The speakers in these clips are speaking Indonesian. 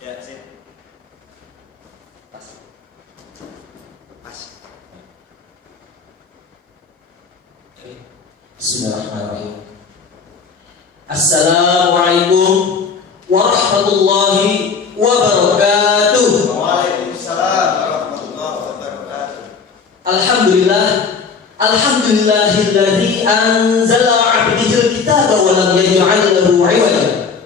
Ya, sip. Pas. Bismillahirrahmanirrahim. Assalamualaikum warahmatullahi wabarakatuh. Waalaikumsalam warahmatullahi wabarakatuh. Alhamdulillahilladzi anzala 'abdihil kitaba wa lam yaj'al lahu 'iwaja.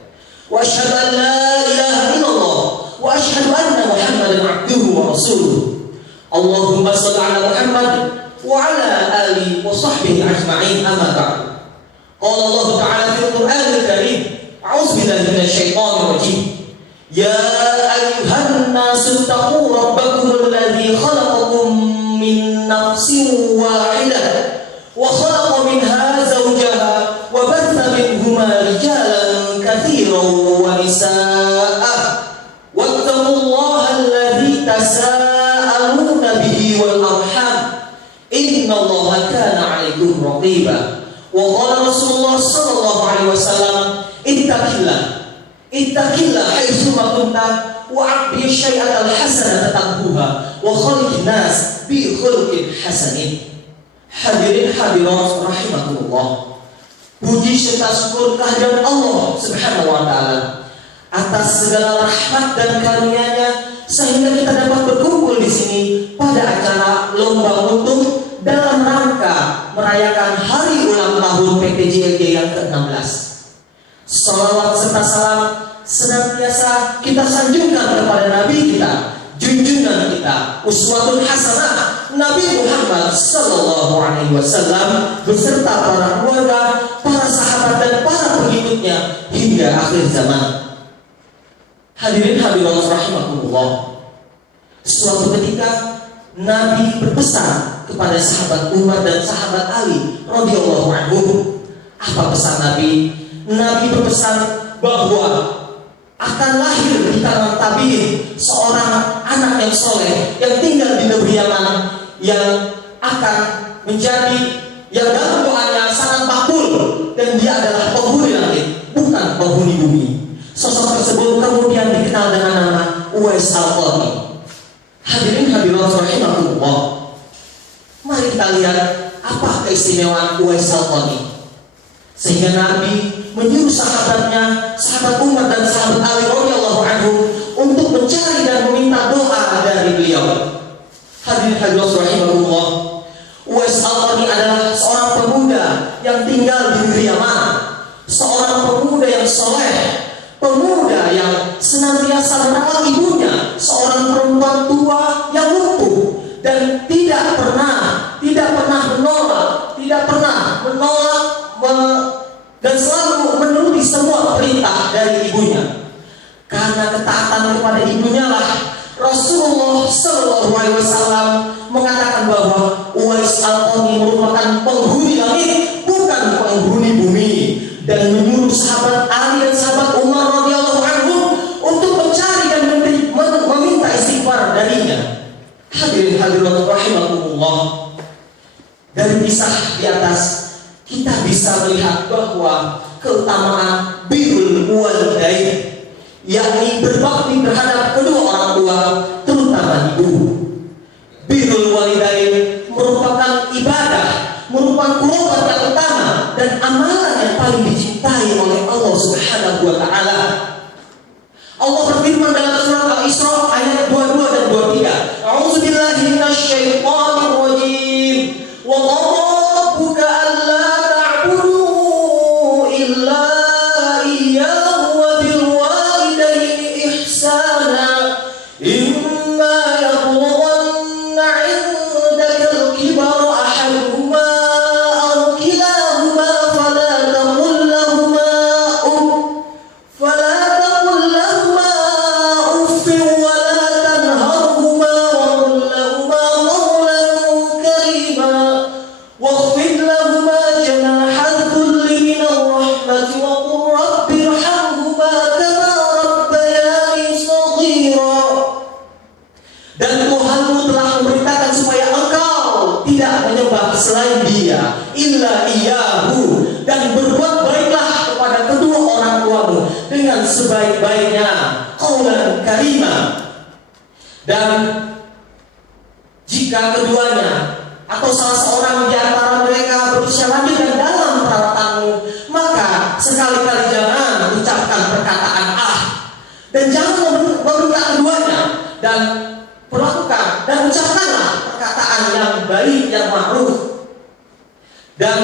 Wa asyhadu an la ilaha illallah wa asyhadu anna Muhammadan 'abduhu wa rasuluh. Allahumma shalli 'ala Muhammad wa 'ala alihi wa sahbihi ajma'in, amma ba'd. Qala Allah ta'ala fil Qur'anil Karim, a'udzu billahi minasyaitonir rajim. Ya ayyuhan nasu taqu rabbakumul ladzi khalaqakum min nafsin wahidah wa khalaqa minha zawjaha wa batha minhuma rijalan katsiran wa nisaa'a wattaqullaha alladzi tasaaluna bihi wal arham innallaha kana 'alaikum raqiba. Wa qala Rasulullah sallallahu alaihi wasallam, ittaqillah haitsu ma kunta wa aqbi syai'atal hasanata taqbuha wa khaliqin nas bi khuluqin hasanin. Hadirin hadirat rahimakumullah. Puji serta syukur kehadirat Allah Subhanahu wa taala atas segala rahmat dan karunia-Nya sehingga kita dapat berkumpul di sini pada acara lomba untung dalam rangka merayakan hari ulang tahun PTJLJ yang ke-16. Salawat serta salam senantiasa kita sanjungkan kepada Nabi kita, junjungan kita, uswatun hasanah Nabi Muhammad sallallahu alaihi wasallam beserta para keluarga, para sahabat dan para pengikutnya hingga akhir zaman. Hadirin hadirat rahimakumullah. Suatu ketika Nabi berpesan kepada sahabat Umar dan sahabat Ali radhiyallahu anhum. Apa pesan Nabi? Nabi berpesan bahwa akan lahir di kalangan tabi'in seorang anak yang soleh yang tinggal di negeri Yaman yang akan menjadi yang dalam doanya sangat makbul dan dia adalah penghuni langit bukan penghuni bumi. Sosok tersebut kemudian dikenal dengan nama Uwais Al-Qarni. Hadirin hadirat rahimakumullah. Mari kita lihat apa keistimewaan Uwais Al-Qarni sehingga Nabi menyuruh sahabatnya, sahabat Umar dan sahabat Ali radhiyallahu anhum untuk mencari dan meminta doa dari beliau. Hadirin hadirat rahimakumullah. Uwais Al-Qarni adalah seorang pemuda yang tinggal di negeri Yaman, seorang pemuda yang soleh, pemuda yang senantiasa merawat ibunya, seorang perempuan tua yang lumpuh dan tidak pernah menolak dan selalu menuruti semua perintah dari ibunya. Karena ketaatan kepada ibunya lah Rasulullah sallallahu alaihi wasallam mengatakan bahwa Uwais Al-Qarni merupakan penghuni langit bukan penghuni bumi dan menyuruh sahabat Ali dan sahabat Umar radhiyallahu anhum untuk mencari dan meminta istighfar darinya. Hadirin hadirat rahimakumullah. Dari kisah di atas kita bisa melihat bahwa keutamaan birrul walidain, yakni berbakti terhadap kedua orang tua, terutama ibu. Birrul walidain merupakan ibadah, merupakan qurbat yang utama dan amalan yang paling dicintai oleh Allah Subhanahu wa taala. Allah berfirman dalam surat Al-Isra ayat 22 dan 23. A'udzubillahi minasyaitonir rajim. Wa rabbuka alla ta'budu illa iyyahu wa bil walidayni ihsana. Imma yablughanna 'indaka al-kibara ahaduhuma aw kilahuma fala taqul lahumā uff wa la tanharhumā selain dia, illa iyyahu, dan berbuat baiklah kepada kedua orang tuamu dengan sebaik-baiknya, qaulan karima. Dan jika keduanya atau salah seorang di antara mereka berusia lanjut dan dalam perawatanmu, maka sekali-kali jangan ucapkan perkataan dan jangan membentak keduanya, dan perlakukan dan ucapkanlah perkataan yang baik, yang ma'ruf, dan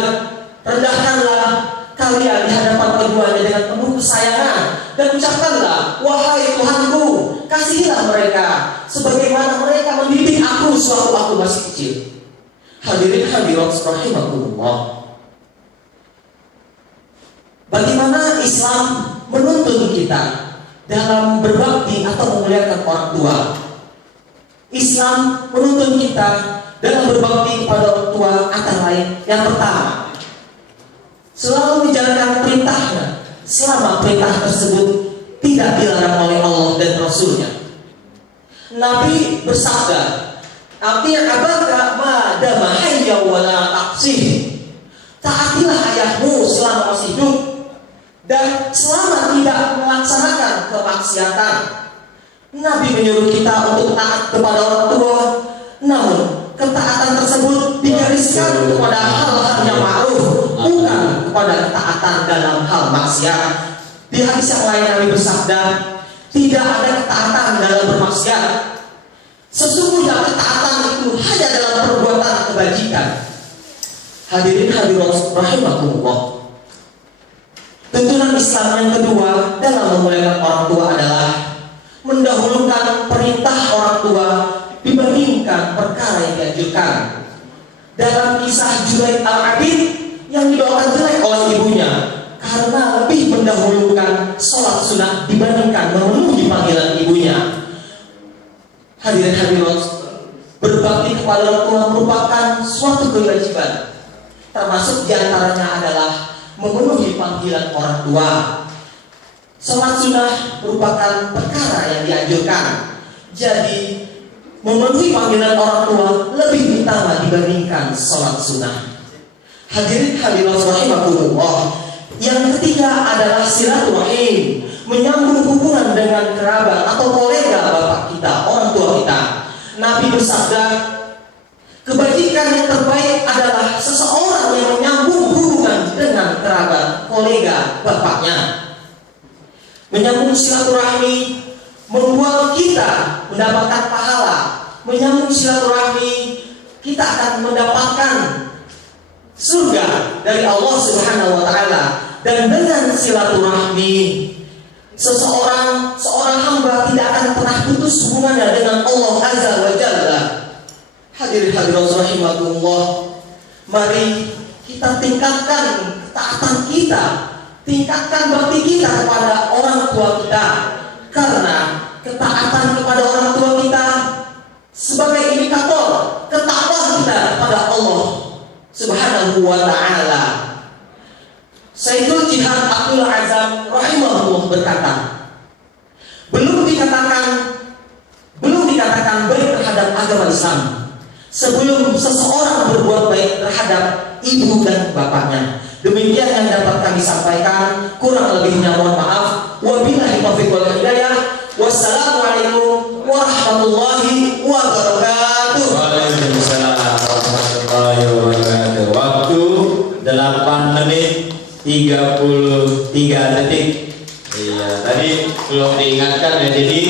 rendahkanlah kalian di hadapan keduanya dengan penuh kesayangan, dan ucapkanlah, wahai Tuhanku, kasihilah mereka sebagaimana mereka mendidik aku sewaktu aku masih kecil. Hadirin hadirat rahimakumullah, bagaimana Islam menuntun kita dalam berbakti atau memuliakan orang tua. Islam menuntun kita dalam berbakti kepada orang tua antara lain, yang pertama, selalu menjalankan perintahnya selama perintah tersebut tidak dilarang oleh Allah dan Rasulnya. Nabi bersabda, "Ati' abaka ma dama hayya wa la taqsih." Taatilah ayahmu selama masih hidup dan selama tidak melaksanakan kemaksiatan. Nabi menyuruh kita untuk taat kepada orang tua, namun ketaatan tersebut digariskan kepada hal-hal yang ma'ruf, bukan kepada ketaatan dalam hal maksiat. Di hadis yang lain Nabi bersabda, tidak ada ketaatan dalam bermaksiat. Sesungguhnya ketaatan itu hanya dalam perbuatan kebajikan. Hadirin hadirat rahimakumullah, tuntunan Islam yang kedua dalam memuliakan orang tua adalah mendahulukan perintah orang tua dibandingkan perkara yang dianjurkan. Dalam kisah Juraid al-Abid yang didoakan jelek oleh ibunya karena lebih mendahulukan sholat sunnah dibandingkan memenuhi panggilan ibunya. Hadirin hadirat, berbakti kepada orang tua merupakan suatu kewajiban, termasuk diantaranya adalah memenuhi panggilan orang tua. Sholat sunnah merupakan perkara yang dianjurkan, jadi memenuhi panggilan orang tua lebih utama dibandingkan sholat sunnah. Hadirin hadirat rahimakumullah, yang ketiga adalah silaturahim, menyambung hubungan dengan kerabat atau kolega bapak kita, orang tua kita. Nabi bersabda, kebajikan yang terbaik adalah seseorang yang menyambung hubungan dengan kerabat, kolega bapaknya. Menyambung silaturahmi membuat kita mendapatkan pahala. Menyambung silaturahmi, kita akan mendapatkan surga dari Allah Subhanahu wa taala. Dan dengan silaturahmi, seorang hamba tidak akan pernah putus hubungannya dengan Allah Azza wa Jalla. Hadirin hadirat rahimakumullah, mari kita tingkatkan ketaatan kita, tingkatkan bakti kita kepada orang tua kita, karena ketaatan kepada orang tua kita sebagai indikator ketakwaan kita kepada Allah Subhanahu wa taala. Sayyidul Jihad Abdul Azam rahimahullah berkata, belum dikatakan baik terhadap agama Islam sebelum seseorang berbuat baik terhadap ibu dan bapaknya. Demikian yang dapat kami sampaikan, kurang lebihnya mohon maaf. Wabillahi taufiq wal hidayah. Wassalamualaikum warahmatullahi wabarakatuh. Waalaikumsalam warahmatullahi wabarakatuh. Waktu 8 menit 33 detik. Iya, tadi belum diingatkan ya, jadi